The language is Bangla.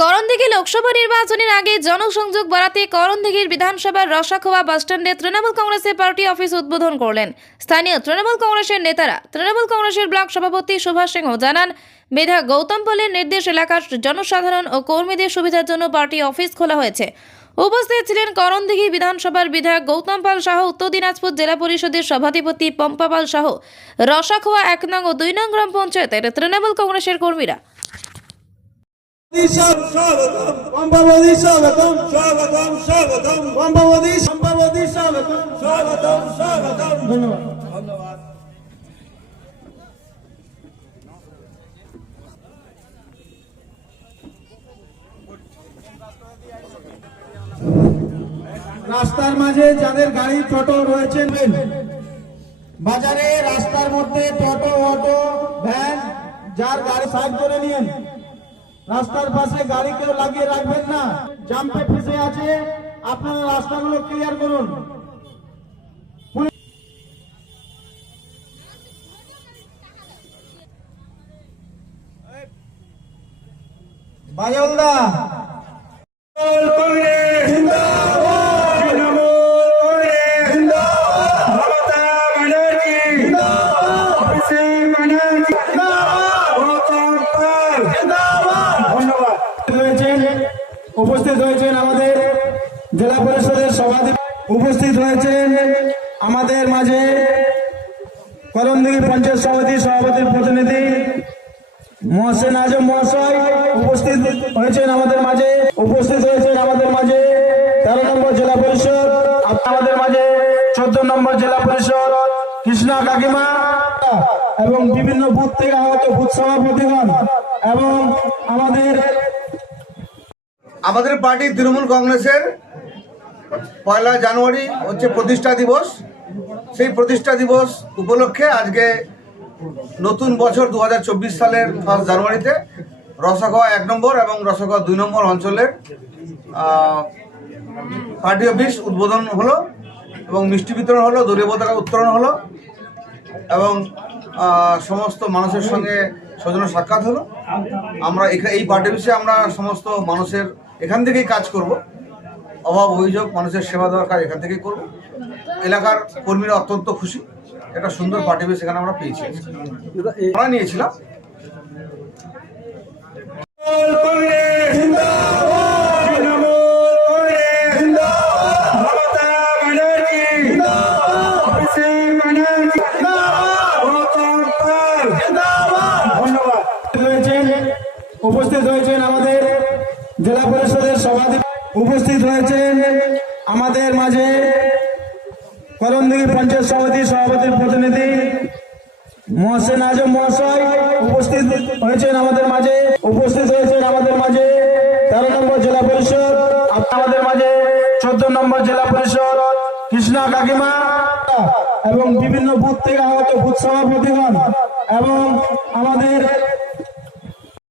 করণদিঘি লোকসভা নির্বাচনের আগে জনসংযোগ বাড়াতে করণদিঘির বিধানসভার রসাখোয়া বাসস্ট্যান্ডে তৃণমূল কংগ্রেসের পার্টি অফিস উদ্বোধন করলেন। স্থানীয় তৃণমূল কংগ্রেসের নেতারা তৃণমূল কংগ্রেসের ব্লক সভাপতি সুভাষ সিংহ জানান, মেধা গৌতম পলের নির্দেশ এলাকার জনসাধারণ ও কর্মীদের সুবিধার জন্য পার্টি অফিস খোলা হয়েছে। উপস্থিত ছিলেন করণদিঘি বিধানসভার বিধায়ক গৌতম পাল সহ, উত্তর দিনাজপুর জেলা পরিষদের সভাধিপতি পম্পা পাল সহ। রসাখোয়া এক নং ও দুই নং গ্রাম পঞ্চায়েতের তৃণমূল কংগ্রেসের কর্মীরা স্বাগতম। পম্পাবতী স্বাগতম। স্বাগতম স্বাগতম। পম্পাবতী পম্পাবতী স্বাগতম। স্বাগতম স্বাগতম। ধন্যবাদ। ধন্যবাদ। রাস্তার মাঝে যাদের গাড়ি টোটো রয়েছেন বাজারে রাস্তার মধ্যে টোটো অটো ভ্যান যার গাড়ি সাইড করে নিন রাস্তার পাশে গাড়ি কেউ লাগিয়ে রাখবেন না। জাম্পে ফেসে আছে। আপনারা রাস্তাগুলো ক্লিয়ার করুন। বাজলদা উপস্থিত হয়েছেন আমাদের জেলা পরিষদের সভাপতি উপস্থিত হয়েছেন আমাদের মাঝে করমদিঘি পঞ্চায়েত সমিতির সভাপতির প্রতিনিধি মহসেন আজম মহাশয় উপস্থিত হয়েছেন আমাদের মাঝে, উপস্থিত হয়েছেন আমাদের মাঝে তেরো নম্বর জেলা পরিষদ, আমাদের মাঝে চোদ্দ নম্বর জেলা পরিষদ, কৃষ্ণা কাকিমা এবং বিভিন্ন বুথ থেকে আগত বুথ সভাপতিগণ এবং আমাদের আমাদের পার্টি তৃণমূল কংগ্রেসের পয়লা জানুয়ারি হচ্ছে প্রতিষ্ঠা দিবস। সেই প্রতিষ্ঠা দিবস উপলক্ষে আজকে নতুন বছর দু হাজার চব্বিশ সালের ফার্স্ট জানুয়ারিতে রসাগোয়া এক নম্বর এবং রসাগোয়া দুই নম্বর অঞ্চলের পার্টি অফিস উদ্বোধন হলো এবং মিষ্টি বিতরণ হলো, দলীয় পতাকা উত্তোলন হলো এবং সমস্ত মানুষের সঙ্গে সৌজন্য সাক্ষাৎ হলো। আমরা এই পার্টি অফিসে আমরা সমস্ত মানুষের এখান থেকেই কাজ করব। অভাব, অভিযোগ, মানুষের সেবা দেওয়ার কাজ এখান থেকেই করব। এলাকার কর্মীরা অত্যন্ত খুশি। একটা সুন্দর পার্টি অফিস এখানে আমরা পেয়েছি। আমরা নিয়েছিলাম। উপস্থিত হয়েছেন আমাদের জেলা পরিষদের সভাপতি উপস্থিত হয়েছেন আমাদের মাঝে করমদিঘি পঞ্চায়েত সমিতির সভাপতির প্রতিনিধি মহসেন আজম মহাশয় উপস্থিত হয়েছেন আমাদের মাঝে, উপস্থিত হয়েছেন আমাদের মাঝে তেরো নম্বর জেলা পরিষদ, আমাদের মাঝে চোদ্দ নম্বর জেলা পরিষদ, কৃষ্ণা কাকিমা এবং বিভিন্ন বুথ থেকে আগত বুথ সভাপতিগণ এবং আমাদের